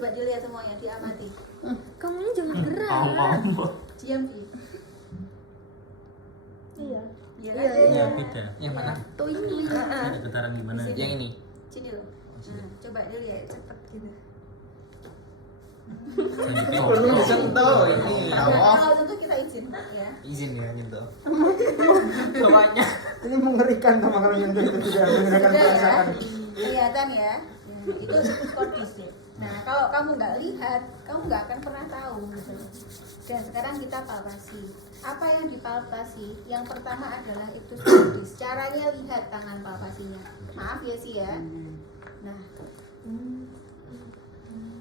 Coba dilihat semuanya, diamati. Kamunya jangan gerak. Diam, Vi. Iya. Iya, Iya, beda. Yang mana? Tuh ini. Ada getaran gimana? Di sini. Yang ini. Sini loh. Nah, coba dilihat cepet gitu. Perlu disentuh ini. Kalau tentu kita izin ya. Izin ya nyentuh. Bawahnya. Ini mengerikan sama kalau nyentuh itu tidak menggunakan Sudah ya. perasaan. Kelihatan ya. Itu kondis deh. Nah, kalau kamu nggak lihat, kamu nggak akan pernah tahu gitu. Dan sekarang kita palpasi. Apa yang dipalpasi? Yang pertama adalah itu kondis. Caranya lihat tangan palpasinya. Maaf ya sih ya. Nah,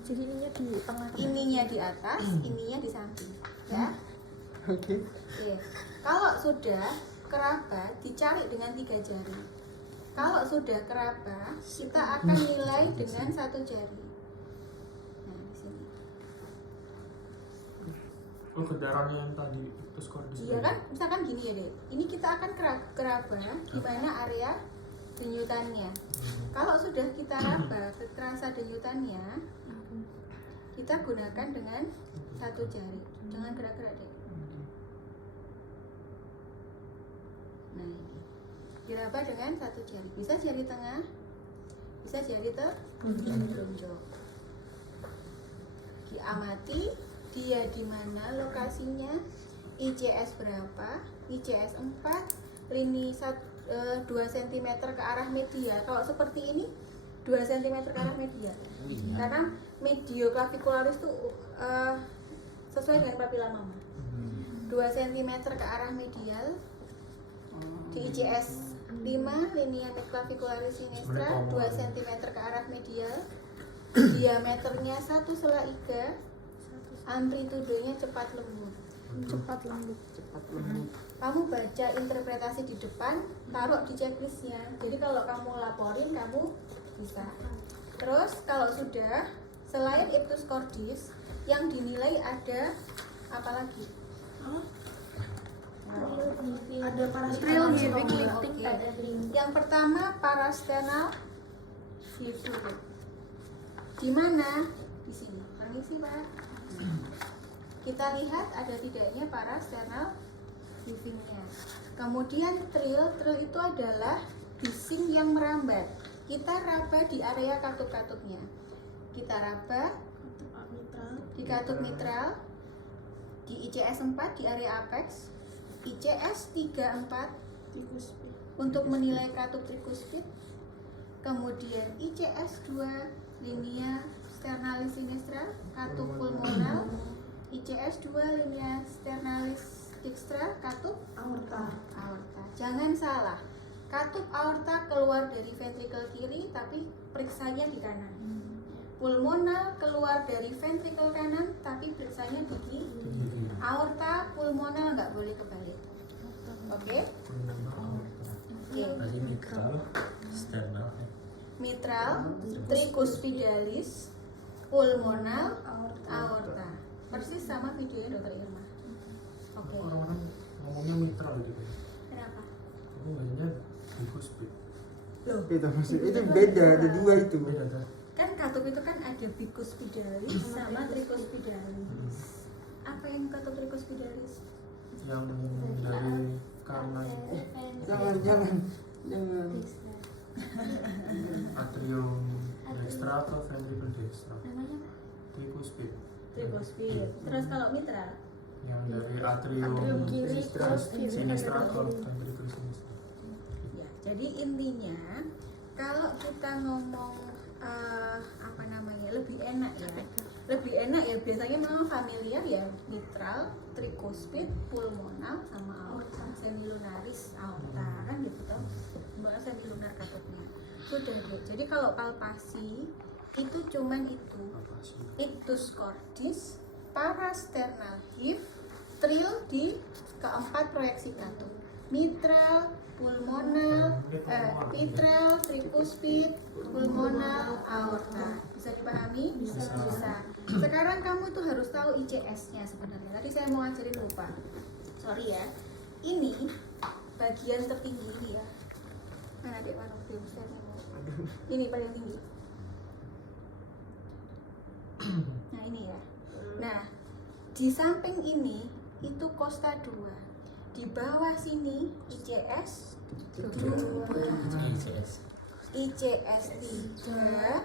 Jadi ininya di tengah. ininya di atas, ininya di samping, ya. Oke. Oke. Kalau sudah keraba, dicari dengan 3 jari. Kalau sudah keraba, kita akan nilai dengan 1 jari. Nah, di sini. Oh, getaran yang tadi itu kondisi. Iya kan? Misalkan gini ya, Dek. Ini kita akan keraba di mana area denyutannya. Kalau sudah kita raba kerasa denyutannya, kita gunakan dengan 1 jari. Jangan gerak-gerak, Dek. Nah, ini. Diraba dengan 1 jari. Bisa jari tengah, bisa jari telunjuk. Diamati dia di mana lokasinya, ICS berapa, ICS 4, lini 2 cm ke arah media. Kalau seperti ini 2 cm ke arah media. Karena medio clavicularis itu sesuai dengan papila mama. 2 cm ke arah medial. Di ICS 5, linea clavicularis sinistra 2 cm ke arah medial. Diameternya 1 sela iga. Amplitudenya cepat lembut. Cepat lembut. Kamu baca interpretasi di depan, taruh di checklistnya. Jadi kalau kamu laporin, kamu bisa. Terus kalau sudah, selain ictus cordis, yang dinilai ada apa lagi? Ada Trill parasternal giving sama lifting Oke. pada Yang pertama parasternal heaving. Di mana? Di sini. Permisi, Pak. Kita lihat ada tidaknya parasternal heavingnya. Kemudian trill itu adalah bising yang merambat. Kita raba di area katup-katupnya. Kita raba di katup mitral, di ICS 4 di area apex, ICS 34 untuk menilai katup trikuspid, kemudian ICS 2 linea sternalis sinistra, katup pulmonal, ICS 2 linea sternalis dijkstra, katup aorta. Jangan salah, katup aorta keluar dari ventrikel kiri tapi periksanya di kanan. Pulmonal keluar dari ventrikel kanan tapi periksanya di kiri. Aorta pulmonal nggak boleh kebalik. Oke? Oke. Tadi mitral, sternal. Mitral, trikuspidalis, pulmonal, aorta. Persis sama videonya Dokter Irma. Oke. Orang-orang ngomongnya mitral gitu. Kenapa? Aku biasanya bikuspid. Loh, Itu maksud itu beda, ada 2 itu. Beda kan? kan katup itu kan ada bikuspidalis sama trikuspidalis. Apa yang katup trikuspidalis? Yang dari kanan Jangan. atrium dextra atau ventricle dextra. Trikuspid. Trikuspid. Terus kalau mitral? Yang dari atrium kiri terus sinistra atau ventricle sinistra. Ya, jadi intinya kalau kita ngomong lebih enak ya biasanya memang familiar ya mitral, trikuspid, pulmonal sama aorta, semilunaris aorta kan gitu toh, bahas semilunar katupnya sudah deh. Jadi kalau palpasi itu cuman itu, ictus cordis, parasternal heave, trill di keempat proyeksi katup, mitral, pulmonal, mitral, trikuspid, pulmonal, aorta. Bisa dipahami? Bisa. Sekarang kamu tuh harus tahu ICS-nya sebenarnya. Tadi saya mau ngajarin lupa. Sorry ya. Ini bagian tertinggi ini ya. Mana Dek Warung? Ini paling tinggi. ini ya. Nah, di samping ini itu Costa 2. Di bawah sini ICS 2, ICS 3,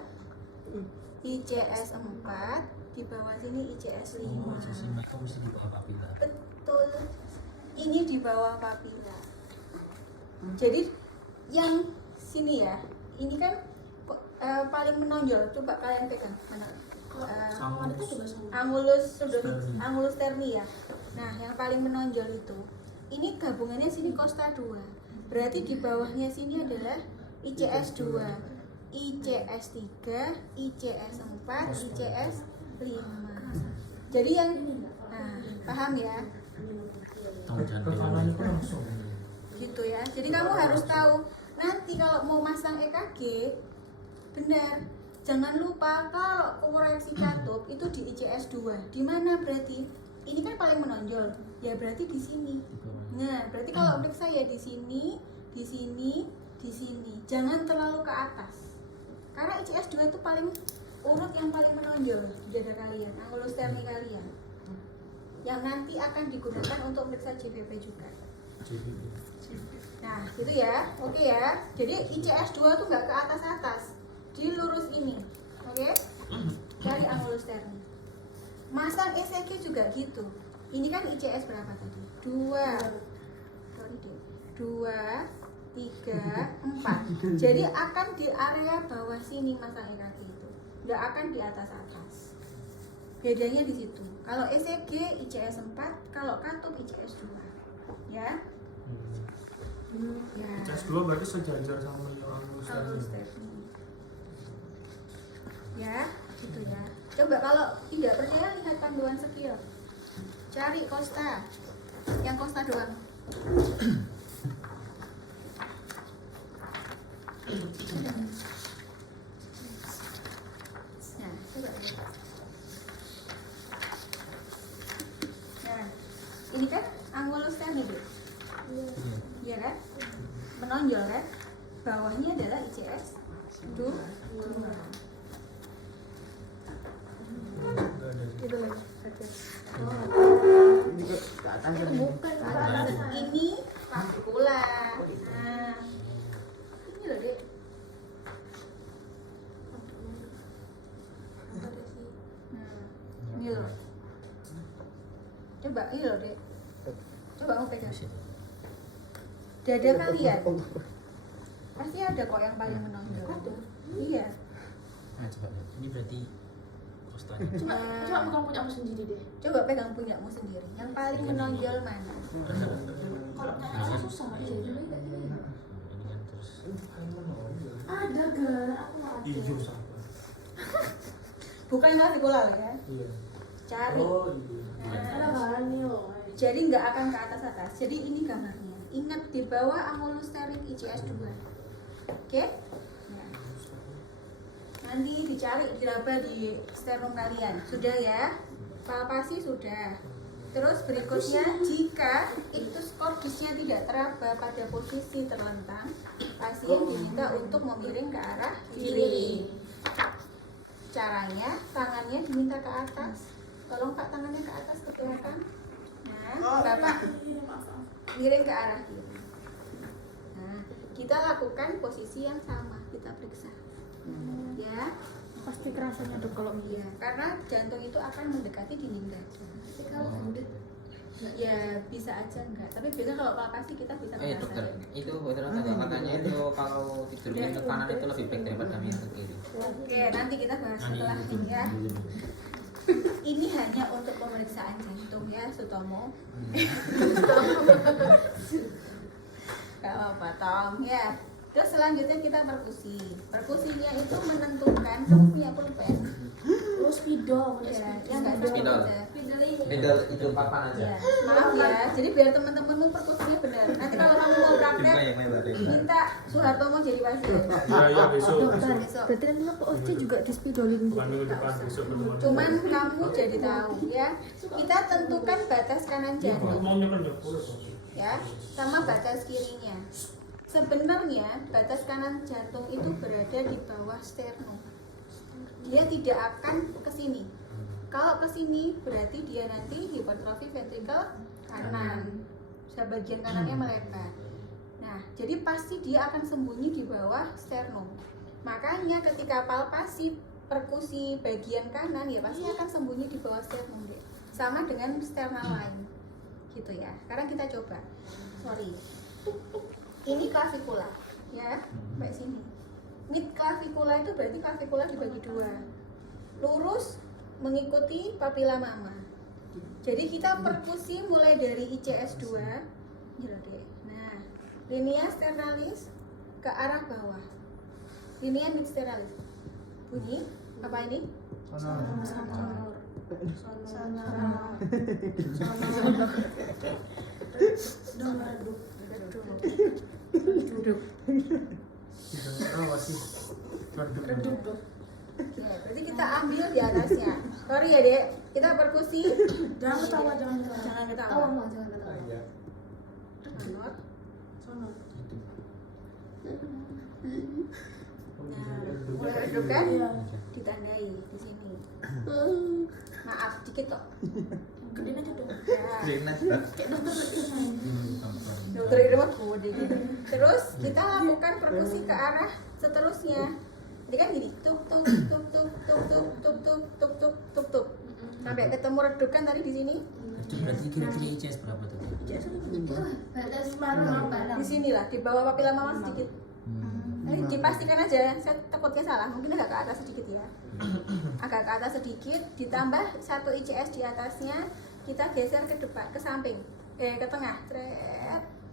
ICS 4, di bawah sini ICS 5. Betul. Ini di bawah papila. Jadi yang sini ya, ini kan paling menonjol. Coba kalian pegang mana? Angulus terni ya. Nah, yang paling menonjol itu, ini gabungannya sini Costa 2. Berarti di bawahnya sini adalah ICS 2, ICS 3, ICS 4, ICS 5. Jadi yang paham ya? Rekamannya itu langsung. Gitu ya. Jadi kamu harus tahu nanti kalau mau masang EKG benar. Jangan lupa kalau koreksi katup itu di ICS 2. Di mana berarti? Ini kan paling menonjol. Ya berarti di sini. Nah, berarti kalau periksa ya di sini, di sini, di sini. Jangan terlalu ke atas. Karena ICS 2 itu paling urut yang paling menonjol di dada kalian, angulus terni kalian. Yang nanti akan digunakan untuk periksa JVP juga. Nah, gitu ya. Oke ya. Jadi ICS 2 tuh nggak ke atas-atas. Di lurus ini. Oke? Cari angulus terni. Masang ECG juga gitu. Ini kan ICS berapa tadi? 2. Sorry deh. 2, 3, 4. Jadi akan di area bawah sini masang EKG itu. Nggak akan di atas-atas. Bedanya di situ. Kalau ECG ICS 4, kalau katup ICS 2. Ya. Ya. ICS 2 berarti sejajar sama yang angulus Angulus terni. terni. Ya, gitu ya. Coba kalau tidak percaya lihat panduan skill. Cari Costa. Yang Costa doang. Nah, coba lihat. Nah, ini kan angulus terni, Bu. Iya kan? Menonjol kan? Bawahnya adalah ICS 2. Itu lagi. Ini ke atas kan? Bukan ke atas. Ini papula. Nah, ini loh dek. Ini loh. Coba ini loh dek. Coba kamu pegang. Dada kalian pasti ada kok yang paling menonjol. Iya. Nah, coba lihat. Ini berarti kostanya. Coba kamu punya aku sendiri deh. Coba pegang punyamu sendiri. Yang paling menonjol mana? Kalau nyari susah iya. Ini kan terus Ada gar, aku nggak ada. Hijau sama. Bukan fasikular ya. Iya. Cari. Oh iya. Ada gar nih loh. Jadi nggak akan ke atas-atas. Jadi ini gambarnya. Ingat di bawah angulus terni ICS 2. Oke? Nah. Nanti dicari diraba di sternum kalian. Sudah ya? Palpasi sudah. Terus berikutnya jika iktus cordisnya tidak teraba pada posisi terlentang, pasien diminta untuk memiring ke arah kiri. Caranya tangannya diminta ke atas. Tolong Pak tangannya ke atas ke belakang. Nah, Bapak miring ke arah kiri. Nah, kita lakukan posisi yang sama, kita periksa. Ya, Pasti kerasanya tuh kalau iya, karena jantung itu akan mendekati dinding dada. Tapi kalau ya bisa aja enggak, tapi biasanya kalau palpasi kita bisa dokter, merasakan. itu dokter katanya itu kalau tidurnya ke kanan itu lebih baik daripada yang ke kiri. Oke, nanti kita bahas setelah ini ya. Ini hanya untuk pemeriksaan jantung ya, Sutomo. Gak apa-apa, Tom ya. Terus selanjutnya kita perkusi. Perkusinya itu menentukan kamu punya pulpen. Lu spidol, Ya, yang nggak tahu Spidol. aja. Spidol ini. Pedal itu papan aja. Ya, maaf ya. Jadi biar teman-temanmu perkusinya benar. Nanti kalau kamu mau praktek, yang lebar ya. minta Soehartomo jadi pasien. Iya besok. dokter. Besok. Berarti nanti apa OC juga dispidolin gitu. Bukan minggu depan besok pertemuan. Cuman kamu jadi tahu ya. Kita tentukan batas kanan jantung Mau nyopor. ya, sama batas kirinya. Sebenarnya batas kanan jantung itu berada di bawah sternum. Dia tidak akan ke sini. Kalau ke sini berarti dia nanti hipertrofi ventrikel kanan. Bagian kanannya melebar. Nah, jadi pasti dia akan sembunyi di bawah sternum. Makanya ketika palpasi perkusi bagian kanan ya pasti akan sembunyi di bawah sternum deh. Sama dengan sternal lain. Gitu ya. Sekarang kita coba. Sorry. Ini clavicular ya, sampai sini. Mid clavicular itu berarti clavicular dibagi dua. Lurus mengikuti papila mama. Jadi kita perkusi mulai dari ICS 2 nah, linea sternalis ke arah bawah, linea mid sternalis bunyi apa ini? Sonor. Apa sih? Redup. Oke, berarti kita ambil di atasnya. Sorry ya dek, kita perkusi. Jangan ketawa, jangan ketawa. Jangan ketawa. Ketawa mah, jangan ketawa. Sonor. Sono. Nah, mulai redup kan? Iya. Ditandai di sini. Maaf, dikit kok. Gedein aja dong. Ya. Dinas. Kayak dokter tadi. Dokter itu mah gede gitu. Terus kita lakukan perkusi ke arah seterusnya. Jadi kan gini, tuk tuk tuk tuk tuk tuk tuk tuk tuk tuk tuk tuk. Sampai ketemu redup kan tadi di sini. Itu berarti kira-kira ICS berapa tuh? Batas paru Di sini lah, di bawah papila mama sedikit. Ini dipastikan aja, saya takutnya salah, mungkin agak ke atas sedikit ya. Agak ke atas sedikit, ditambah 1 ICS di atasnya, kita geser ke depan, ke samping, ke tengah,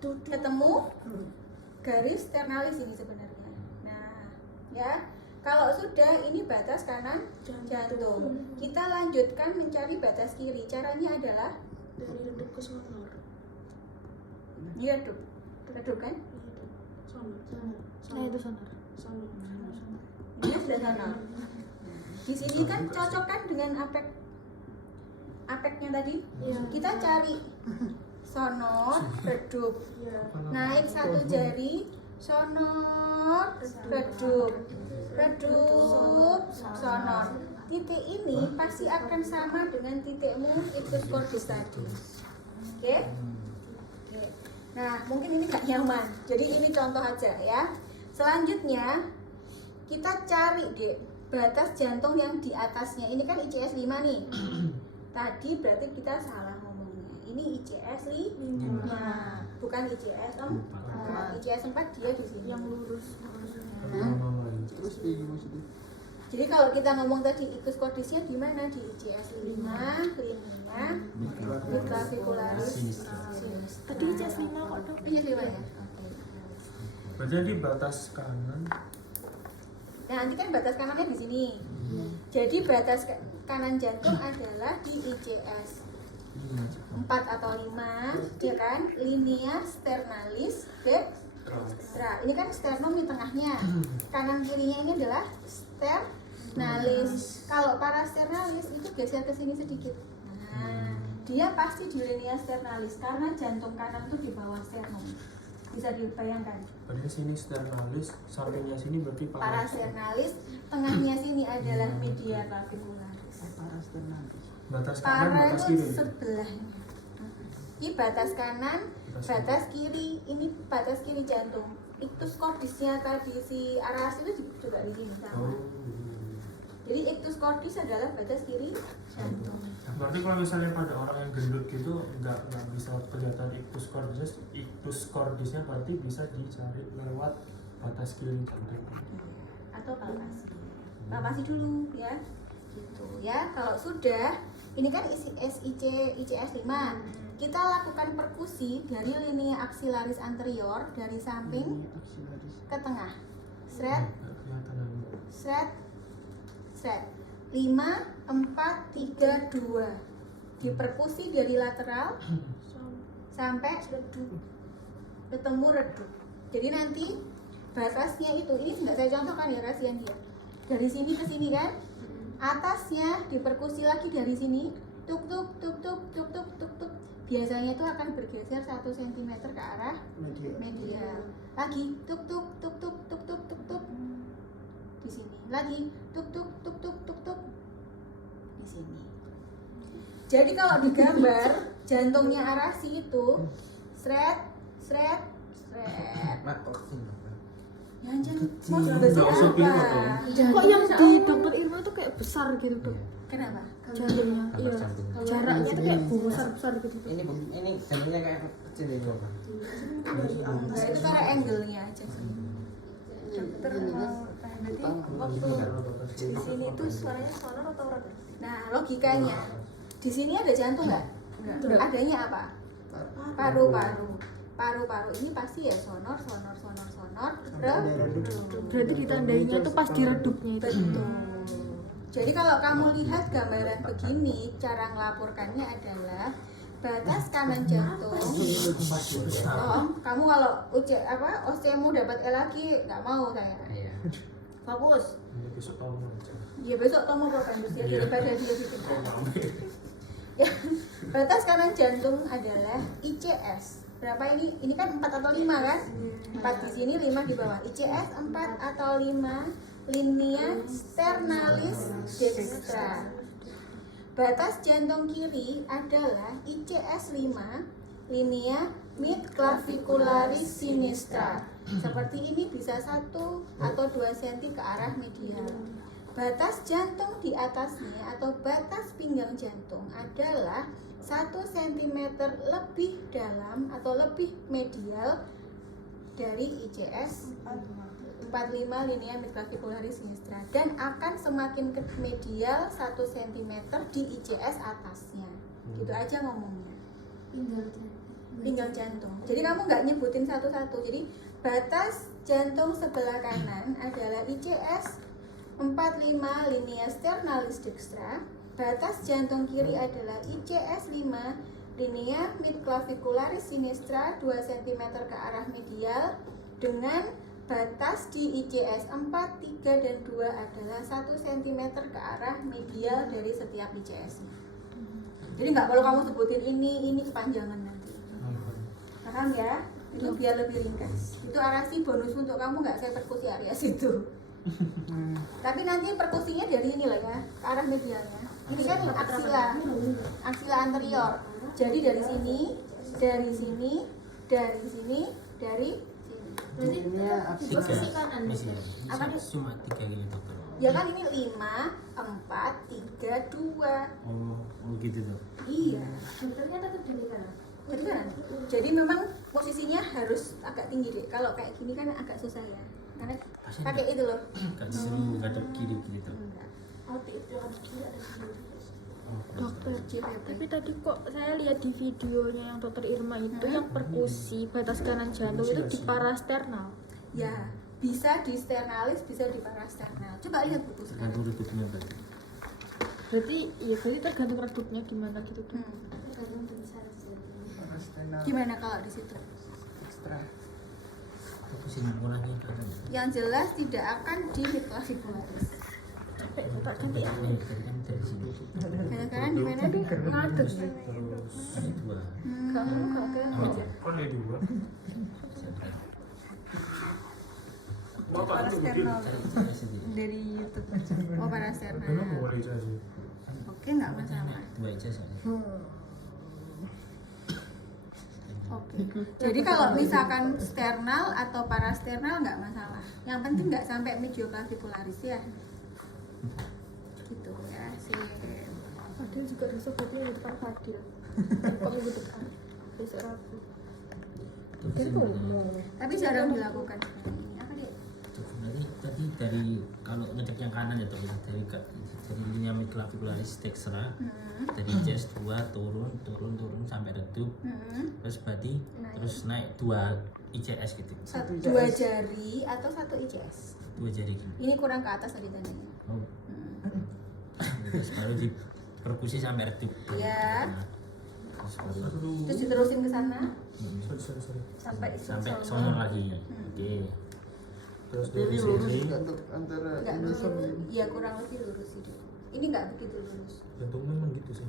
ketemu garis sternalis ini sebenarnya. Nah, ya, kalau sudah ini batas kanan jantung, kita lanjutkan mencari batas kiri. Caranya adalah dari redup ke sonor. ini redup kan? Sonor. Nah itu sonor. Sonor. Ini sudah sonor. Di sini kan cocok kan dengan apeknya tadi. Iya. Kita cari sonor, redup. Iya. Naik 1 jari, sonor, redup, redup, sonor. Titik ini pasti akan sama dengan titikmu ictus cordis tadi. Oke? Oke. Nah, mungkin ini gak nyaman. Jadi ini contoh aja ya. Selanjutnya kita cari deh batas jantung yang di atasnya. Ini kan ICS 5 nih. Tadi berarti kita salah ngomongnya. Ini ICS 5, bukan ICS 4. ICS 4 dia di sini. Yang lurus. Terus kayak gimana maksudnya? Jadi kalau kita ngomong tadi ictus cordisnya di mana? Di ICS 5, linea mid clavicularis sinistra. Tadi ICS 5 kok dok. ICS 5 ya? Oke. Berarti di batas kanan. Nah, nanti kan batas kanannya di sini. Jadi batas kanan jantung adalah di ICS 4 atau 5, ya kan? Linea sternalis dextra. Ini kan sternum di tengahnya. Kanan kirinya ini adalah sternalis. Kalau parasternalis itu geser ke sini sedikit. Nah, dia pasti di linea sternalis karena jantung kanan tuh di bawah sternum. Bisa dibayangkan. Berarti sini sternalis, sampingnya sini berarti Parasternalis, tengahnya sini adalah media clavicularis. batas kanan, Para batas itu kiri. sebelahnya. Ini batas kanan, batas kiri. Ini batas kiri jantung. Ictus cordisnya tadi si aras itu juga di sini sama. Oh. Jadi ictus cordis adalah batas kiri jantung. Berarti kalau misalnya pada orang yang gendut gitu nggak bisa kelihatan ictus cordisnya berarti bisa dicari lewat batas kiri jantung. Atau palpasi. Palpasi dulu ya. Gitu ya. Kalau sudah, ini kan ICS 5. Kita lakukan perkusi dari linea axillaris anterior dari samping ke tengah. Sret, Nggak kelihatan lagi. sret, sret. 5, 4, 3, 2. Diperkusi dari lateral sampai ketemu redup. Jadi nanti batasnya itu, ini nggak saya contohkan ya kasihan dia. Dari sini ke sini kan, atasnya diperkusi lagi dari sini, tuk tuk tuk tuk tuk tuk tuk tuk. Biasanya itu akan bergeser 1 cm ke arah medial. Lagi tuk tuk tuk tuk tuk tuk tuk tuk. Di sini lagi tuk tuk tuk tuk tuk tuk. Di sini. Jadi kalau digambar jantungnya Arasi itu sret sret sret. Ya jangan mau Nggak usah pilih, apa? Dok. Kok yang di dokter Irma tuh kayak besar gitu dok? Kenapa? Jantungnya, Gambar iya. jantungnya. Jaraknya tuh kayak besar-besar gitu. Dok. Ini jantungnya kayak kecil ini kok. Enggak, itu karena angle-nya aja sih. Dokter mau berarti waktu di sini tuh suaranya sonor atau roda? Nah, logikanya di sini ada jantung nggak? Adanya apa? Paru-paru. Paru-paru ini pasti ya sonor. Berarti ditandainya tuh pas diredupnya itu. Betul. Jadi kalau kamu lihat gambaran begini, cara ngelaporkannya adalah batas kanan jantung. Oh, kamu kalau OC-mu dapat E lagi, nggak mau saya. Iya. Fokus. Ini besok tahu aja. Ya besok kamu program dia Iya. daripada dia gitu. Kok rame? Ya, batas kanan jantung adalah ICS. Berapa ini? Ini kan 4 atau 5 kan? 4 di sini, 5 di bawah. ICS 4 atau 5, linea sternalis dextra. Batas jantung kiri adalah ICS 5, linea midclavicularis sinistra. Seperti ini bisa 1 atau 2 cm ke arah medial. Batas jantung di atasnya atau batas pinggang jantung adalah 1 cm lebih dalam atau lebih medial dari ICS 45 linea midclavicularis sinistra dan akan semakin ke medial 1 cm di ICS atasnya. Gitu aja ngomongnya. Pinggang jantung. Jadi kamu nggak nyebutin satu-satu. Jadi batas jantung sebelah kanan adalah ICS 45 linea sternalis dextra. Batas jantung kiri adalah ICS 5 linea midclavicularis sinistra 2 cm ke arah medial dengan batas di ICS 4, 3, dan 2 adalah 1 cm ke arah medial dari setiap ICS-nya. Jadi nggak perlu kamu sebutin ini kepanjangan nanti. Paham ya? Itu biar lebih ringkas. Itu Arasi bonus untuk kamu, nggak saya perkusi Aries itu. Tapi nanti perkusinya dari ini lah ya, ke arah medialnya. Ini kan aksila anterior. Jadi dari sini, dari sini, dari sini, dari sini. Posisi kanan Apa nih? Cuma 3 gini dokter. Ya kan ini 5, 4, 3, 2. Oh gitu dok. Iya. Dokternya tetap di kanan. Jadi kan? Jadi memang posisinya harus agak tinggi deh. Kalau kayak gini kan agak susah ya. Karena pakai itu loh. Gak disuruh ngadep kiri gitu. Enggak. Itu harus kiri ada sini. Dokter, JPP. tapi tadi kok saya lihat di videonya yang dokter Irma itu yang perkusi batas kanan jantung itu di parasternal. Ya, bisa di sternalis, bisa di parasternal. Coba lihat buku sekarang. Tergantung redupnya berarti. Berarti tergantung redupnya gimana gitu tuh. Tergantung dari saraf jantung. Gimana kalau di situ? Fokusin mulanya kanan. Yang jelas tidak akan di midclavicularis. Tak ganti ya. Tadi kan dari sini. Sekarang di mana? Ngadeg. Terus ada 2. Kamu gak ke Kok ada 2? Bapak itu Parasternal Dari dari YouTube. Oh, parasternal. Kenapa boleh saja? Oke, nggak masalah. 2 aja soalnya. Oke. Jadi kalau misalkan sternal atau parasternal nggak masalah. Yang penting nggak sampai medioclavicularis ya. Gitu ya sih. Fadil juga besok berarti minggu depan Fadil. Kok minggu depan? Besok Rabu. Fadil kok ngomong. Tapi jarang dilakukan sekarang ini. Apa dia? Berarti tadi dari kalau ngecek yang kanan ya dok, dari linea midclavicularis dextra, dari chest 2 turun sampai redup, terus berarti terus naik 2 ICS gitu. 2 jari atau 1 ICS? 2 jari gini. Ini kurang ke atas tadi tandanya. Oh. Terus baru di perkusi sampai redup. Ya. Terus baru Terus diterusin ke sana Sorry. sampai sampai sono lagi. Oke. Terus Ini dari lurus sini nggak dok antara nggak ini sama begitu. ini? Iya kurang lebih lurus hidup. Ini nggak begitu lurus. jantung memang gitu sih.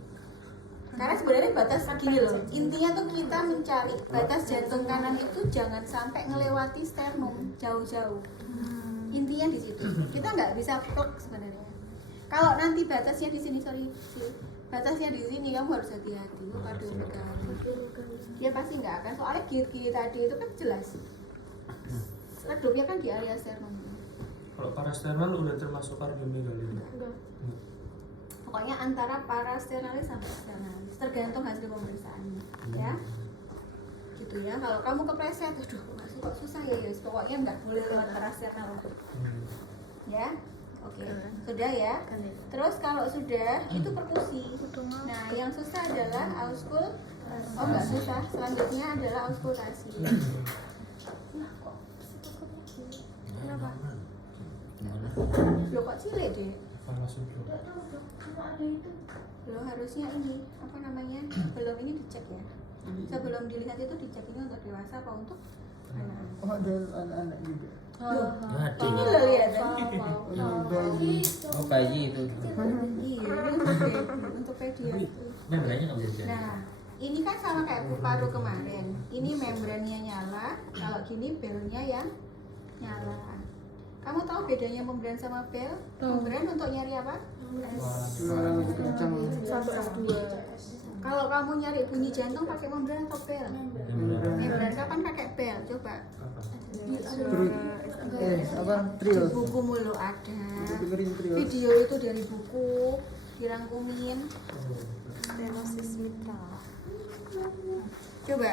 Karena sebenarnya batas gini loh, intinya tuh kita mencari batas jantung kanan itu jangan sampai ngelewati sternum jauh-jauh. Intinya di situ. Kita nggak bisa plek sebenarnya. Kalau nanti batasnya di sini, batasnya di sini kamu harus hati-hati. Kardiomegali. Dia pasti nggak akan, soalnya gigi tadi itu kan jelas. Redupnya kan di area sternum. Kalau parasternal udah termasuk kardiomegali. Enggak. Pokoknya antara parasternalis sampai sternalis, tergantung hasil pemeriksaannya, ya. Gitu ya. Kalau kamu kepleset, aduh kok susah ya, Yus. Pokoknya nggak boleh lewat parasternal. Ya. Oke, sudah ya. Terus kalau sudah, itu perkusi. Nah, yang susah adalah auskul. Oh, nggak susah. Selanjutnya adalah auskultasi. Kenapa? Loh kok cilik deh? Loh harusnya ini, apa namanya? Belum ini dicek ya. Sebelum dilihat itu dicek ini untuk dewasa apa untuk anak. Oh, ada anak-anak juga. Ini loh lihat. Bayi. Oh bayi itu. Iya, ini untuk pediatri. Membrannya nggak bisa jadi. Nah, ini kan sama kayak paru kemarin. Ini membrannya nyala, kalau gini belnya yang nyala. Kamu tahu bedanya membran sama bel? Membran untuk nyari apa? Suara lebih kencang. 1 S2. Kalau kamu nyari bunyi jantung pakai membran atau bel? Membran. Kapan pakai bel? Coba. Trill. Buku mulu ada. Dengerin trill. Video itu dari buku, dirangkumin. Stenosis mitral. Coba.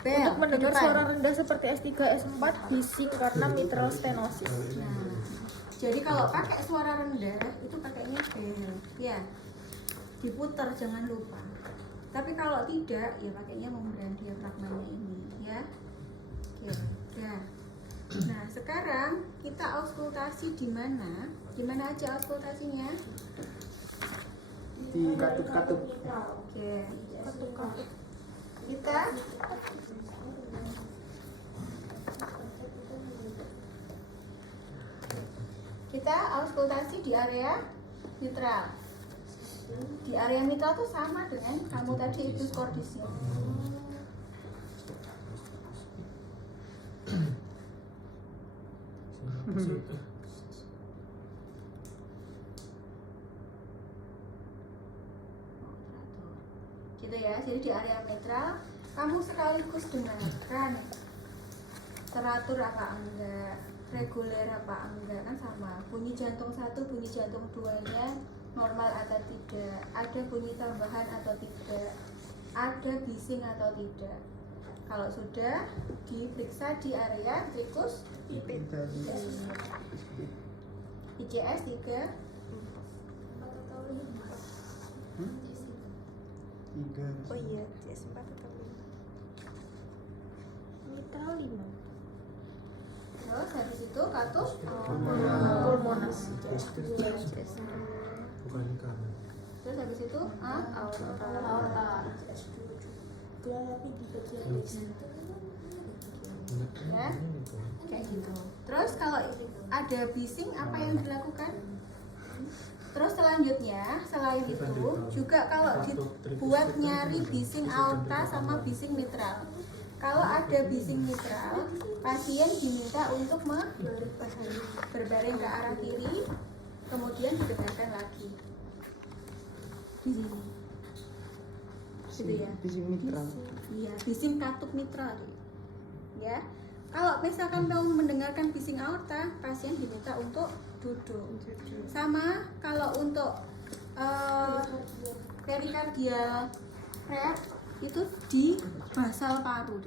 Bel. Untuk mendengar depan. suara rendah seperti S3, S4 bising karena mitral stenosis. Nah, jadi kalau pakai suara rendah itu pakainya bel, ya. Diputar jangan lupa. Tapi kalau tidak, ya pakainya membran diafragmanya ini, ya. Oke, ya. Nah, sekarang kita auskultasi di mana? Di mana aja auskultasinya? Di katup-katup. Oke. Kita auskultasi di area mitral. Di area mitral tuh sama dengan kamu tadi ibus cordisnya. Gitu ya. Jadi di area mitral kamu sekaligus dengarkan teratur apa enggak, reguler apa enggak, kan sama. Bunyi jantung 1, bunyi jantung 2-nya normal atau tidak, ada bunyi tambahan atau tidak, ada bising atau tidak. Kalau sudah diperiksa di area trikus ICS 3 Oh iya, CS4 atau 5. Mitral 5. terus habis itu katup Pulmonas. Bukan di kanan. terus habis itu Aorta. ya kayak gitu. Terus kalau ada bising apa yang dilakukan? Terus selanjutnya selain itu juga kalau dibuat nyari bising aorta sama bising mitral. Kalau ada bising mitral, pasien diminta untuk berbaring ke arah kiri, kemudian digerakkan lagi di sini. Gitu ya. Bising mitral. Iya, bising katup mitral. Ya. Kalau misalkan mau mendengarkan bising aorta, pasien diminta untuk duduk. Sama kalau untuk perikardial rep itu di basal paru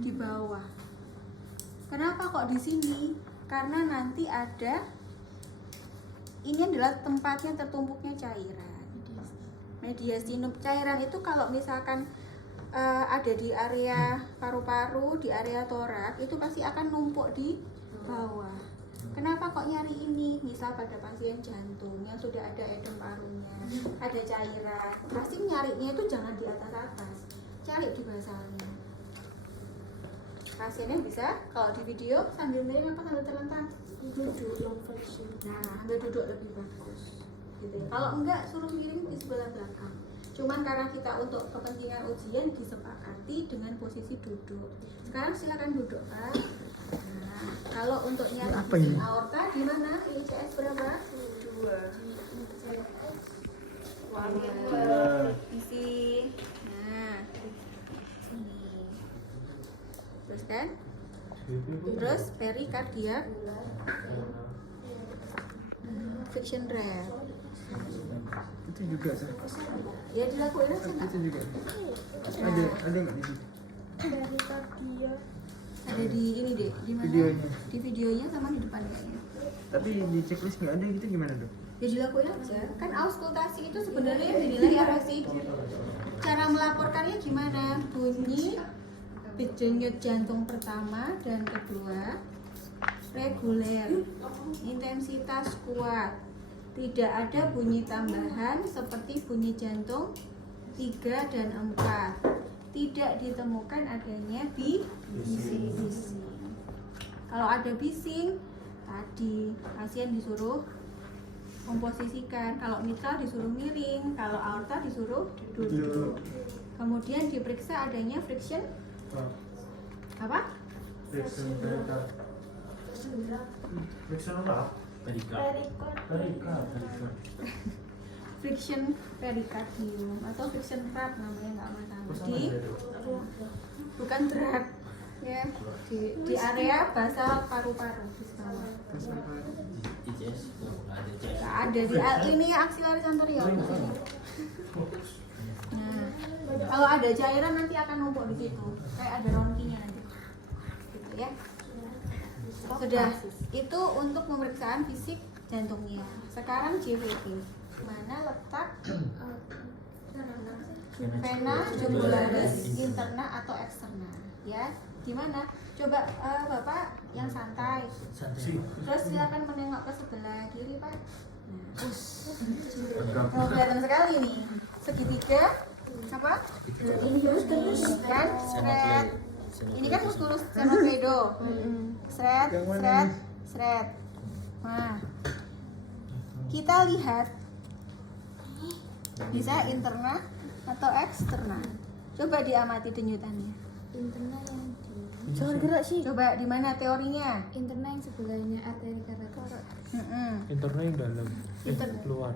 di bawah. Kenapa kok di sini? Karena nanti ada ini adalah tempatnya tertumpuknya cairan. Mediastinum cairan itu kalau misalkan ada di area paru-paru, di area torak, itu pasti akan numpuk di bawah. Kenapa kok nyari ini? Misal pada pasien jantung yang sudah ada edem parunya, ada cairan, pasti nyarinya itu jangan di atas, cari di basalnya. Pasiennya bisa kalau di video sambil miring apa sambil terlentang? Duduk long flexion. Nah, ambil duduk lebih bagus. Gitu ya. Kalau enggak suruh miring di sebelah belakang. Cuman karena kita untuk kepentingan ujian disepakati dengan posisi duduk. Sekarang silakan duduk, Pak. Nah, kalau untuk nyari bising aorta di mana? ICS berapa? 2. isi. Nah, sini. Terus kan? Terus perikardiak, friction drive. Itu juga sih. Ya dilakuin aja nggak? Itu juga. Ada nggak di situ? Dari kardia. Ada di ini deh, di mana? Videonya. Di videonya sama di depan kayaknya. Tapi di checklist nggak ada gitu gimana dong? Ya dilakuin aja. Kan auskultasi itu sebenarnya yang dinilai apa sih? Cara melaporkannya gimana? Bunyi denyut jantung pertama dan kedua reguler, intensitas kuat, tidak ada bunyi tambahan seperti bunyi jantung 3 dan 4, tidak ditemukan adanya bising. Kalau ada bising, tadi pasien disuruh memposisikan, kalau mitral disuruh miring, kalau aorta disuruh duduk. Kemudian diperiksa adanya friction apa? Friction apa? Perikard. Friction perikardium atau friction trap namanya, nggak masalah. Bukan trap ya, di area basal paru-paru di bawah. ICS ada ICS. Nggak ada di ini axillaris anterior di sini. Nah, kalau ada cairan nanti akan numpuk di situ, kayak ada ronkinya nanti, gitu ya. Sudah, itu untuk pemeriksaan fisik jantungnya. Sekarang JVP, mana letak vena jugularis interna atau eksterna, ya? Di mana? Coba Bapak yang santai. Terus silakan menengok ke sebelah kiri, Pak. Nah, kelihatan sekali nih. Segitiga apa? Ini kan seret. Ini kan musculus stenopedo. Seret. Nah, kita lihat bisa interna atau eksterna. Coba diamati denyutannya. Interna yang Jangan gerak sih. Coba di mana teorinya? interna yang sebelahnya arteri karator. Interna yang dalam, keluar.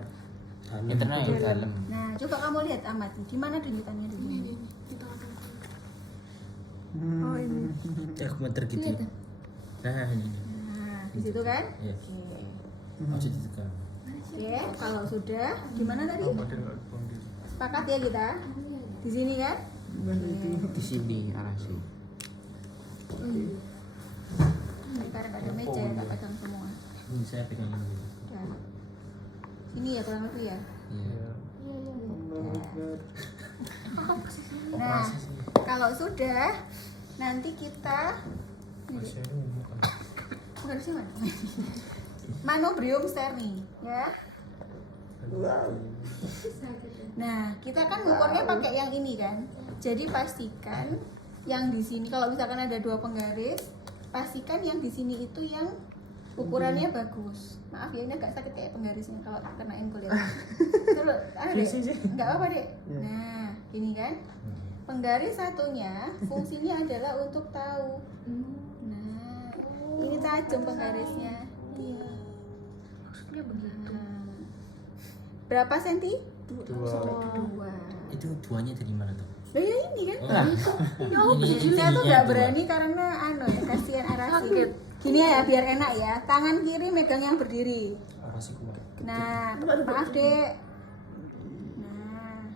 Internal yang dalam. Nah, coba kamu lihat amati. Di mana denyutannya di sini? Oh ini. Termometer gitu. Nah, ini. Nah, di situ kan? Ya. Oke. Masih ditekan. Oke, kalau sudah, di mana tadi? Sepakat ya kita? Di sini kan? Di sini arah sini. Ini karena nggak ada meja ya, nggak pegang semua. Ini saya pegang ini. Udah. Sini ya kurang lebih ya. Iya. Nah, kalau sudah, nanti kita harusnya mana? Manobrium sterni, ya. Nah, kita kan ngukurnya pakai yang ini kan. Jadi pastikan yang di sini, kalau misalkan ada 2 penggaris, pastikan yang di sini itu yang ukurannya bagus. Maaf ya, ini agak sakit kayak penggarisnya kalau kenain kulit. Terus, nggak apa-apa dek. Nah, ini kan. Penggaris satunya fungsinya adalah untuk tahu. Nah, ini tajam penggarisnya. Nah, berapa senti? 2. Itu duanya dari mana tuh? Lah ya ini kan. Ini Saya tuh ininya nggak dua. berani karena ya kasihan arasi. Gini ya biar enak ya. Tangan kiri megang yang berdiri. Arasi kuat. Nah, maaf dek. Nah,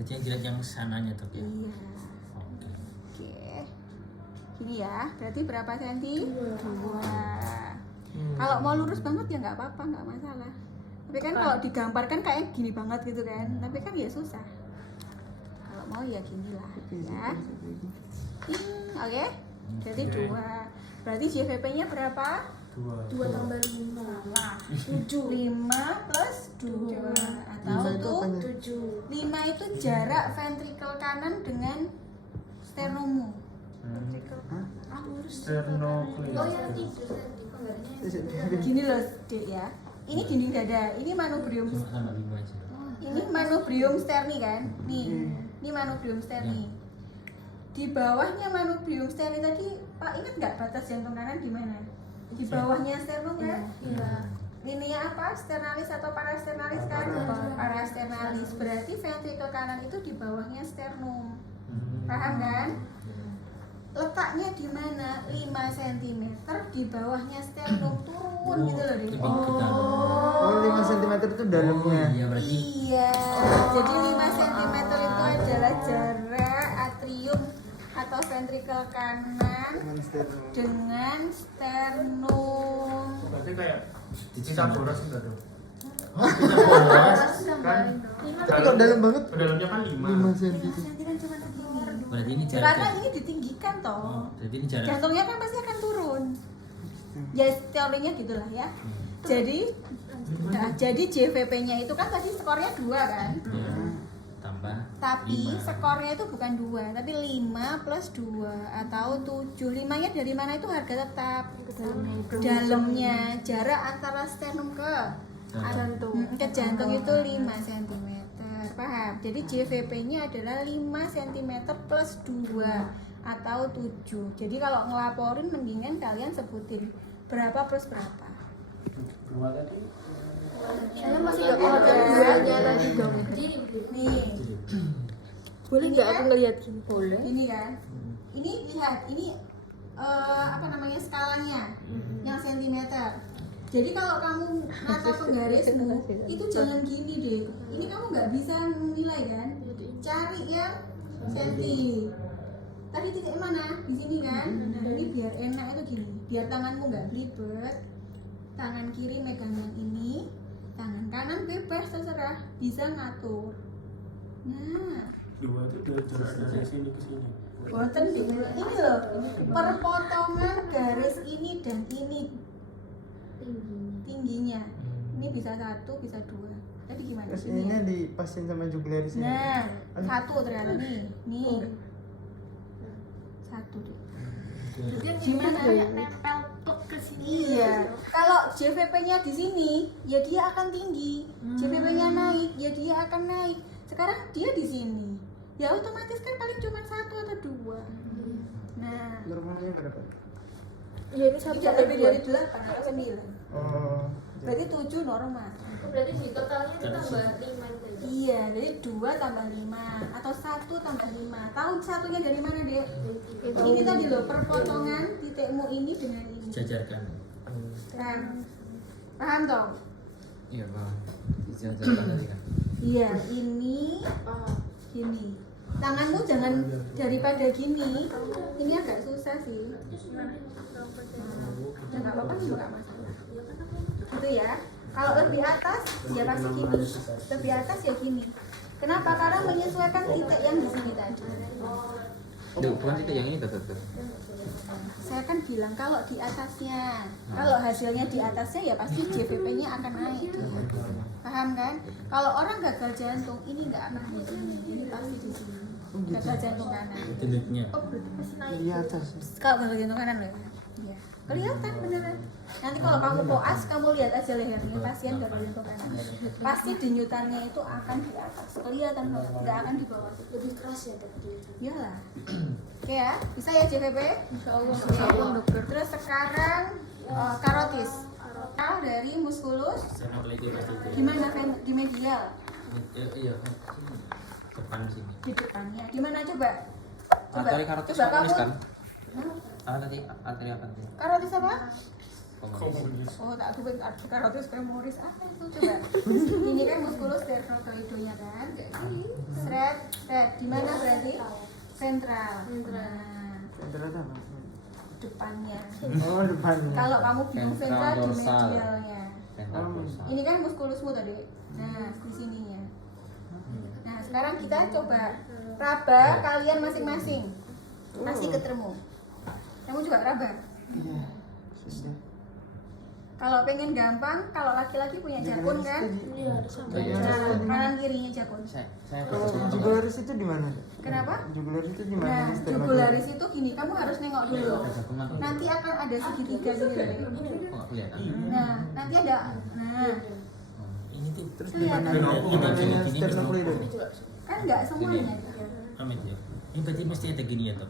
Jadi yang jelas yang sananya tuh ya. iya. Oke. Oke. Gini ya. Berarti berapa senti? 2. Kalau mau lurus banget ya nggak apa-apa, nggak masalah. Tapi kan kalau digambarkan kayak gini banget gitu kan. Tapi kan ya susah. Kalau mau ya gini lah ya. Oke. Jadi 2. Berarti JVP-nya berapa? 2 tambah 5. 5 plus 2 atau 5 itu jarak ventrikel kanan dengan sternomu. Sternocleidomastoid. Oh yang tidur tadi penggarisnya. Gini loh dek ya. Ini dinding dada, ini manubrium. Cuma tambah 5 aja. Ini manubrium sterni kan? Nih, ini manubrium sterni. Di bawahnya manubrium sterni tadi, Pak ingat nggak batas jantung kanan di mana? Di bawahnya sternum kan? Iya. Ininya apa? Sternalis atau parasternalis kan? Parasternalis. ke kanan itu di bawahnya sternum. Paham kan? Letaknya di mana? 5 cm di bawahnya sternum, turun gitu loh Dek. Oh 5 cm itu dalamnya. Iya berarti Iya, jadi 5 cm itu adalah jarak atrium atau ventrikel kanan dengan sternum. Berarti kayak cicak boros enggak dong? Kan Tapi kok dalam banget? dalamnya kan 5. 5 cm. 5 cm kan cuma segini. berarti ini jarak. Karena ini ditinggikan toh. Berarti ini jarak. Jantungnya kan pasti akan turun. Ya teorinya gitulah ya. Jadi JVP-nya itu kan tadi skornya 2 kan? Ya, tambah. Tapi 5. skornya itu bukan 2, tapi 5 plus 2 atau 7. 5-nya dari mana itu harga tetap. Dalamnya jarak antara sternum ke ke jantung itu 5 cm. Paham? Jadi JVP-nya adalah 5 cm plus 2 atau 7. Jadi kalau ngelaporin mendingan kalian sebutin berapa plus berapa. 2 tadi. Saya masih gak paham yang duanya tadi dong. Nih, Boleh Ini nggak kan? aku ngeliat gini? ini kan. Ini lihat, ini apa namanya skalanya yang sentimeter. Jadi kalau kamu nata penggarismu itu jangan gini deh. Ini kamu nggak bisa nilai kan? Cari yang senti. Tadi titik mana? Di sini kan? Nah ini biar enak itu gini. Biar tanganmu nggak belibet. Tangan kiri megang yang ini, tangan kanan bebas terserah, bisa ngatur. Nah, 2 itu dari sini ke sini. boten deh. Ini loh, perpotongan garis ini dan ini tingginya. Ini bisa 1, bisa 2. Tadi gimana? Terus Ini ini ya? dipasin sama jugularis ini. Nah, 1 ternyata nih. Nih. 1 deh. Gimana? Nempel plek ke sini. Iya. Kalau JVP-nya di sini, ya dia akan tinggi. JVP-nya naik, ya dia akan naik. Sekarang dia di sini. Ya otomatis kan paling cuma 1 atau 2. Nah, Normalnya berapa? Ya ini satu tidak sampai lebih 2. dari 8 atau 9. Oh. Berarti 7 normal. Berarti di totalnya itu tambah 5 itu. Iya, jadi 2 tambah 5 atau 1 tambah 5. Tahu satunya dari mana, Dek? Ini tadi loh, perpotongan titikmu ini dengan ini. Jajarkan. Paham toh? Iya bang. Dijajarkan tadi kan. Iya, ini gini. Tanganmu jangan daripada gini. Ini agak susah sih. Ya nggak apa-apa juga nggak masalah. Gitu ya. Kalau lebih atas ya pasti gini. Lebih atas ya gini. Kenapa? Karena menyesuaikan titik yang di sini tadi. Duh, bukan sih yang ini tuh. Saya kan bilang kalau di atasnya, kalau hasilnya di atasnya ya pasti JVP-nya akan naik. Paham kan? Kalau orang gagal jantung ini nggak akan di sini, ini pasti di sini. Gagal jantung kanan. Denyutnya. Oh, berarti pasti naik. Di atas. Kalau gagal jantung kanan loh. Iya. Kelihatan beneran. Nanti kalau kamu koas, kamu lihat aja lehernya pasien gagal jantung kanan. Pasti denyutannya itu akan di atas. Kelihatan banget, nggak akan di bawah. Lebih keras ya tadi. Iyalah. Oke ya, bisa ya JVP? Insyaallah. Oke. Terus sekarang karotis. Dari muskulus Sama kalau itu pasti itu. gimana di medial? Iya. Depan sini. Di depannya. Gimana coba? Arteri karotis coba komunis kan? Hah? Apa tadi? Arteri apa tadi? Karotis apa? Komunis. Oh, tak aku arti karotis femoris apa itu coba? Ini kan muskulus sternocleidonya kan? Seret, di mana berarti? Ventral. Nah, Ternyata apa? depannya. Oh depannya. Kalau kamu bingung ventral di dorsal. medialnya. Ventral dorsal. Ini kan muskulusmu tadi. Nah, di sininya. Nah, sekarang kita coba raba kalian masing-masing. Masih ketemu. Kamu juga raba. Iya. Sudah. Kalau pengen gampang, kalau laki-laki punya jakun kan? Iya, sama. Nah, kanan kirinya jakun. Saya Kalau jugularis itu di mana? Kenapa? Jugularis itu di Nah, mana? jugularis itu gini, kamu harus nengok dulu. Nanti akan ada segitiga sini. Kok kelihatan? Nah, nanti ada. Nah, Ini tuh Terus di mana? Kelihatan. Di mananya sternocleidomastoid? kan nggak semuanya. Amin ya. Ini berarti mesti ada gini ya toh.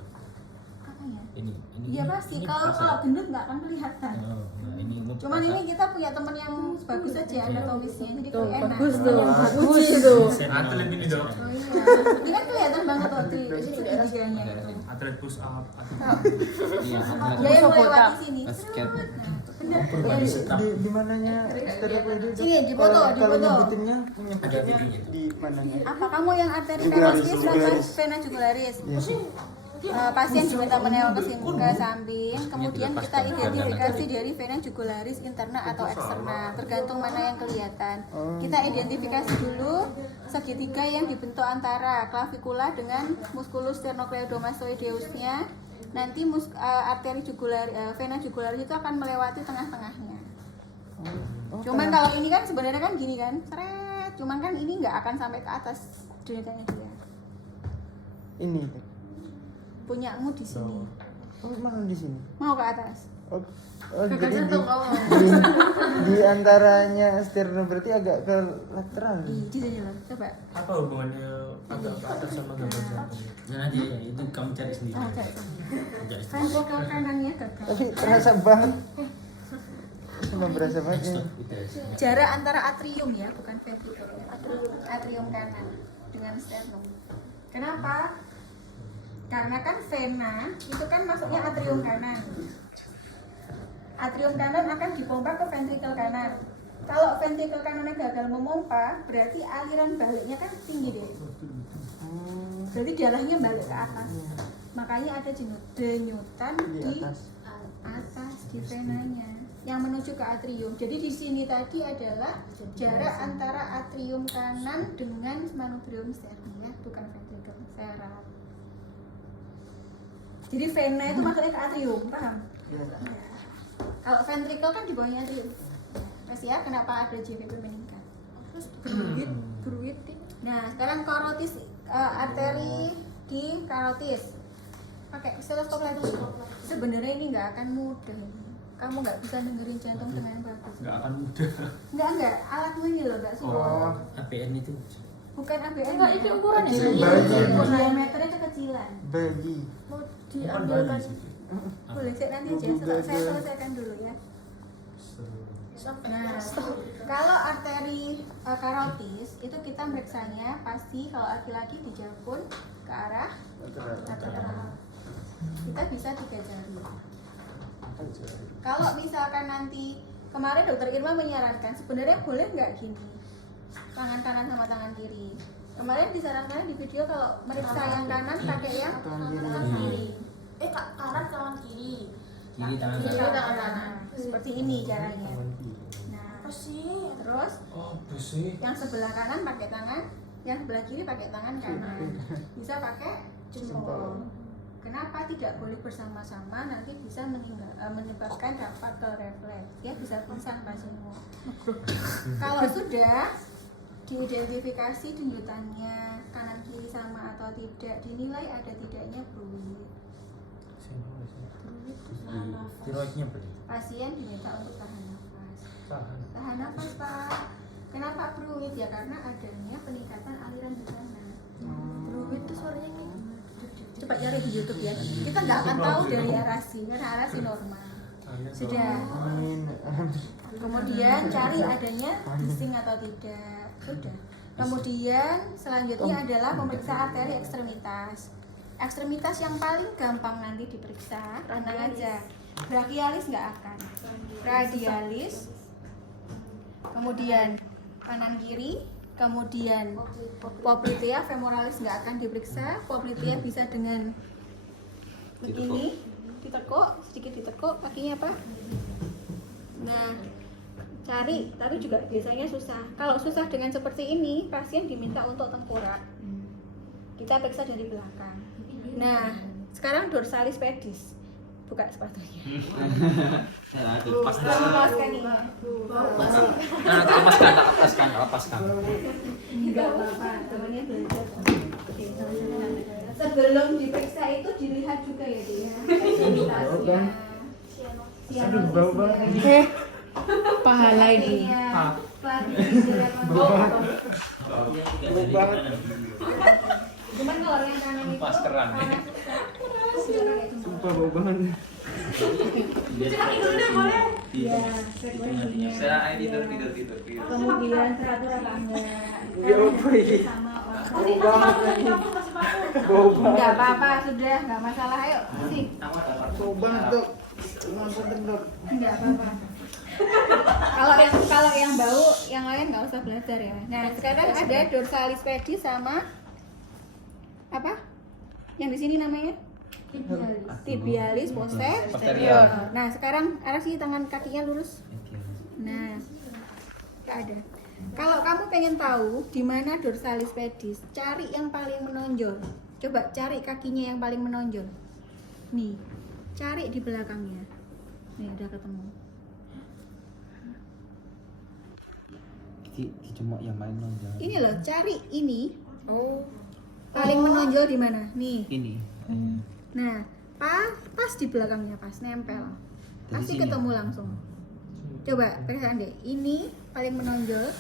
makanya. Ini Iya pasti, ini kalau pas kalau ya? gendut nggak akan kelihatan. Oh, nah ini Cuman ini kita punya teman yang bagus aja anatomisnya, jadi Tuh, kayak enak. bagus tuh. Bagus itu. Atlet ini dong. Oh iya, ini kan kelihatan banget tuh di segitiganya itu. Atlet push up. Iya, Dia yang melewati sini. Basket. Bener. Di mananya steroid itu? Sini, di foto, di Kalau foto. nyebutinnya Ada videonya itu. di mananya? Apa kamu yang arteri Jugularis, karotis sama jugularis. vena jugularis? Iya. Pasien diminta menengok ke samping, kemudian kita identifikasi dari vena jugularis interna atau eksterna, tergantung mana yang kelihatan. Kita identifikasi dulu segitiga yang dibentuk antara klavikula dengan musculus sternocleidomastoideusnya. Nanti arteri jugularis, vena jugularis itu akan melewati tengah-tengahnya. Cuman kalau ini kan sebenarnya kan gini kan, seret. Cuman kan ini nggak akan sampai ke atas dunianya dia. Ini. Punyamu di sini. Oh, malah di sini. Mau ke atas? Oh, jadi di antaranya sternum berarti agak ke lateral. Di sini loh, coba. Apa hubungannya agak ke atas sama gambar jantung? Nah, nanti ya, itu kamu cari sendiri. Oh, cari. Cari Kan sendiri. vokal kanannya gagal. Tapi terasa banget. Cuma berasa banget. Next Ya. stop, itu ya. Jarak antara atrium ya, bukan ventricle ya. Atrium kanan dengan sternum. Kenapa? Karena kan vena itu kan masuknya atrium kanan. Atrium kanan akan dipompa ke ventrikel kanan. Kalau ventrikel kanannya gagal memompa, berarti aliran baliknya kan tinggi deh. Berarti darahnya balik ke atas. Makanya ada denyutan Di di atas. di venanya yang menuju ke atrium. Jadi di sini tadi adalah jarak antara atrium kanan dengan manubrium sterni ya, bukan ventrikel. Saya ralat. Jadi vena itu masuknya ke atrium, paham? Ya. Kalau ventrikel kan di bawahnya atrium. Terus ya, kenapa ada JVP meningkat? Terus bruit. Nah, sekarang karotis arteri di karotis. Pakai stetoskop lagi. Sebenarnya ini nggak akan mudah. Kamu nggak bisa dengerin jantung dengan bagus. Nggak akan mudah. Nggak. Alatmu ini loh, nggak sih. Oh, APN itu. Bukan ABN. Enggak, itu ukuran ya? Diameternya kekecilan. bagi. Mau Bukan diambilkan. bayi sih. Boleh saya nanti aja. Saya selesaikan dulu ya. Nah, kalau arteri karotis itu kita meriksanya pasti kalau laki-laki di jangkun ke arah lateral. Kita bisa 3 jari. Kalau misalkan nanti kemarin dokter Irma menyarankan sebenarnya boleh nggak gini, tangan kanan sama tangan kiri. Kemarin disarankan di video kalau meriksa yang kanan pakai yang tangan kiri. Kanan kiri. Kiri tangan Kiri kanan. tangan kanan. Seperti ini caranya. Nah, Apa sih? terus Oh, sih. yang sebelah kanan pakai tangan, yang sebelah kiri pakai tangan kanan. Bisa pakai jempol. Kenapa tidak boleh bersama-sama? Nanti bisa menyebabkan fatal refleks. Ya bisa pingsan pasienmu. Kalau sudah diidentifikasi denyutannya kanan kiri sama atau tidak, dinilai ada tidaknya bruit. Tiroidnya berarti. Pasien diminta untuk tahan nafas. Tahan. Tahan nafas Pak. Kenapa bruit? Ya karena adanya peningkatan aliran di sana. Bruit itu suaranya kayak gimana? Coba cari di YouTube ya. Kita nggak akan tahu dari arasi, karena arasi normal. Sudah. Amin. Kemudian cari adanya bising atau tidak. Sudah. Kemudian selanjutnya adalah memeriksa arteri ekstremitas. Ekstremitas yang paling gampang nanti diperiksa, tenang aja. Brachialis nggak akan. Radialis. Kemudian kanan kiri. Kemudian poplitea femoralis nggak akan diperiksa. Poplitea bisa dengan begini, ditekuk, sedikit ditekuk, kakinya apa? Nah, cari, tapi juga biasanya susah. Kalau susah dengan seperti ini, pasien diminta untuk tengkorak. Kita periksa dari belakang. Nah, sekarang dorsalis pedis. Buka sepatunya. Nah, itu pas. Lepaskan ini. Lepaskan. Enggak apa-apa, temannya belajar. Oke, sebelum diperiksa itu dilihat juga ya dia. Aktivitasnya. Aduh, bau banget. Pahala ini. Cuman kalau yang kanan itu Maskeran. panas susah. Sumpah bau banget. Ya, frekuensinya. Saya tidur. Kemudian teratur apa enggak? Ya apa ini? Sama orang. Bau banget lagi. Bau Enggak banget. apa-apa, sudah enggak masalah. Ayo, sih. Bau banget dok. Ngapain dok? Enggak apa-apa. Kalau yang bau, yang lain nggak usah belajar ya. Nah, sekarang ada dorsalis pedis sama apa? Yang di sini namanya? Tibialis posterior. Nah, sekarang arah sini tangan kakinya lurus. Nah, nggak ada. Kalau kamu pengen tahu di mana dorsalis pedis, cari yang paling menonjol. Coba cari kakinya yang paling menonjol. Nih, cari di belakangnya. Nih, udah ketemu. Cuma yang main nonjol. Ini loh, cari ini. Paling menonjol di mana? Nih. Ini. Nah, pas di belakangnya, pas nempel. Pasti sini. ketemu langsung. Coba periksa deh. Ini paling menonjol.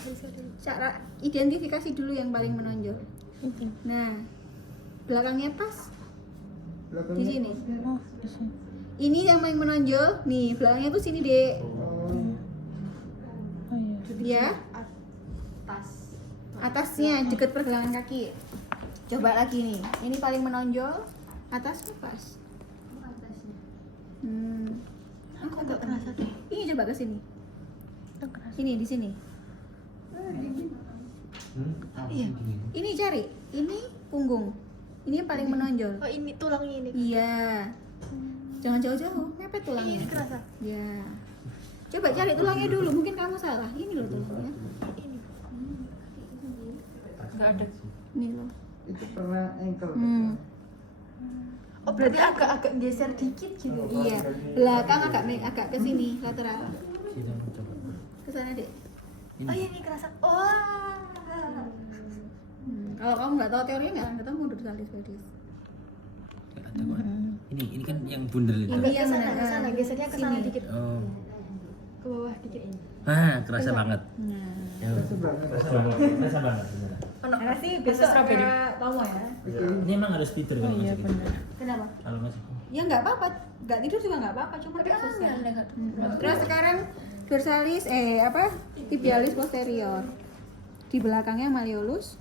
Cara identifikasi dulu yang paling menonjol. Nah, belakangnya pas di sini. Ini yang paling menonjol. Nih, belakangnya tuh sini, Dek. Ya. Atasnya deket pergelangan kaki. Coba lagi nih. Ini paling menonjol. Atasnya pas. Aku nggak kerasa deh. Ini coba ke sini. Ini di sini. Iya. Ini cari. Ini punggung. Ini yang paling menonjol. Oh ini tulangnya ini. Iya. Jangan jauh-jauh. Mepet tulangnya. Ini kerasa. Ya. Coba cari tulangnya dulu. Mungkin kamu salah. Ini loh tulangnya. Nggak ada. Ini loh. Itu pernah ankle. Oh berarti agak geser dikit gitu. Iya. Belakang agak ke sini lateral. Kita mau coba. Ke sana, Dek. Oh iya ini kerasa. Oh. Kalau kamu nggak tahu teorinya nggak akan ketemu dorsalis pedis. Ada kok. Ini kan yang bundel itu. Ini yang mana? Ke sana gesernya ke sana Sini. dikit. Oh. Ke bawah dikit. Kerasa banget. Nah. Ya, kerasa banget beneran. Karena sih besok ada kamu ya. Ini emang harus tidur kan? Iya benar. Kenapa? Kalau masih Ya nggak apa-apa. Nggak tidur juga nggak apa-apa. Cuma kan susah. Terus sekarang dorsalis tibialis posterior. Di belakangnya malleolus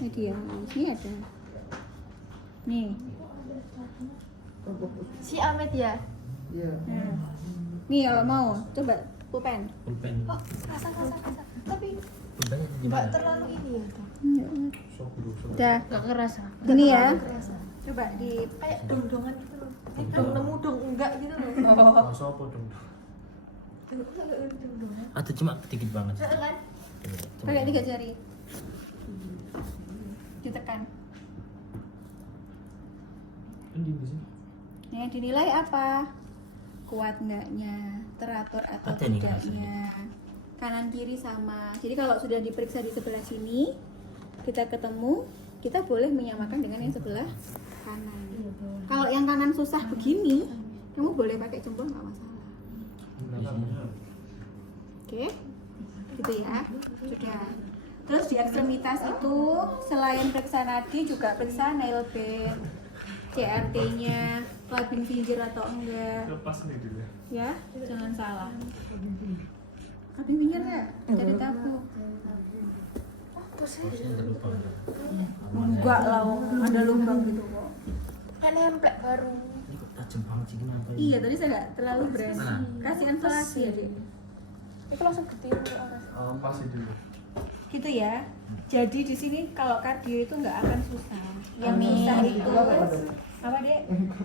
medialis. Ini ada. Nih. Si Ahmed ya. Iya. Nah. Nih kalau mau coba pulpen. pulpen. Oh kerasa. Tapi Pulpen nggak gimana? terlalu ini ya tuh. Udah. Nggak kerasa. Gini ya. Kerasa. Coba di Kayak dong-dongan gitu loh. Dong nemu dong enggak gitu loh. Masa apa dong? Dong-dongan. Atau cuma dikit banget. Kan? Coba. pakai 3 jari. Ditekan. Ini di sini. Yang dinilai apa? Kuat enggaknya, teratur atau Ada nih tidaknya. Kanan kiri sama. Jadi kalau sudah diperiksa di sebelah sini, kita ketemu, kita boleh menyamakan dengan yang sebelah kanan. Kalau yang kanan susah begini, kamu boleh pakai jempol nggak masalah. Oke, gitu ya. Sudah. Terus di ekstremitas itu selain periksa nadi juga periksa nail bed, CRT-nya, clubbing finger atau enggak. Lepas nih dulu ya. Ya, jangan salah. Clubbing finger nggak? Dari tabu. Ada lubang. Enggak lah, ada lubang gitu kok. Kan nemplek baru. Ini kok tajam banget sih kenapa ini? Iya, tadi saya nggak terlalu berani. Kasih insulasi ya, Dek. Itu langsung ketiru ke arah. Pas dulu. Gitu ya. Jadi di sini kalau kardio itu nggak akan susah. Yang susah itu apa, Dek?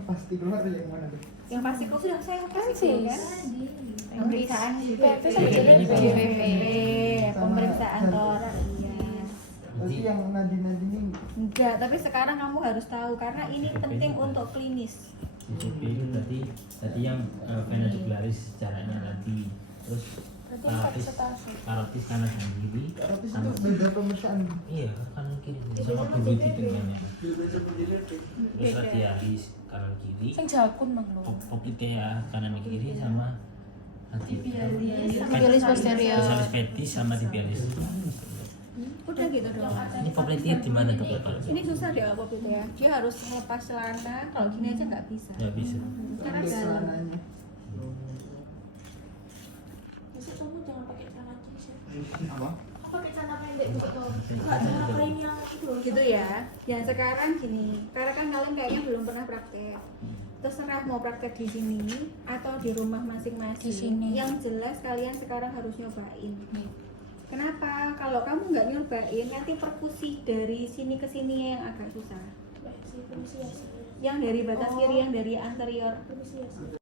Pasti keluar yang mana deh? Yang pasti kok sudah saya kasih kan? Pemeriksaan PP sama JPP, JPP. pemeriksaan torak, iya. Pasti yang nadi-nadi ini. Enggak, tapi sekarang kamu harus tahu karena ini penting untuk klinis. CCP itu tadi yang vena jugularis caranya tadi, terus Berarti karotis setase. karotis kanan dan kiri, Tapi itu sama beda pemeriksaan. iya kanan kiri sama bubit itu namanya. Terus radialis kanan kiri, Sing jakun mang lho. poplitea kanan kiri sama Tibialis posterior. dorsalis pedis sama tibialis. Udah gitu doang. Ini poplitnya di mana tuh Pak? Ini susah deh apa gitu ya. Dia harus lepas celana. Kalau gini aja nggak bisa. Nggak bisa. Karena Habis dalam. celananya. Bisa kamu jangan pakai celana jeans ya. Apa? Aku pakai celana pendek juga tuh. Enggak celana plain yang itu loh. Gitu ya. Ya sekarang gini. Karena kan kalian kayaknya belum pernah praktek. Terserah mau praktek di sini atau di rumah masing-masing. Di sini. Yang jelas kalian sekarang harus nyobain. Kenapa? Kalau kamu nggak nyobain, nanti perkusi dari sini ke sini yang agak susah. Baik sih, permisi ya sih. Yang dari batas kiri, yang dari anterior. Permisi ya sih.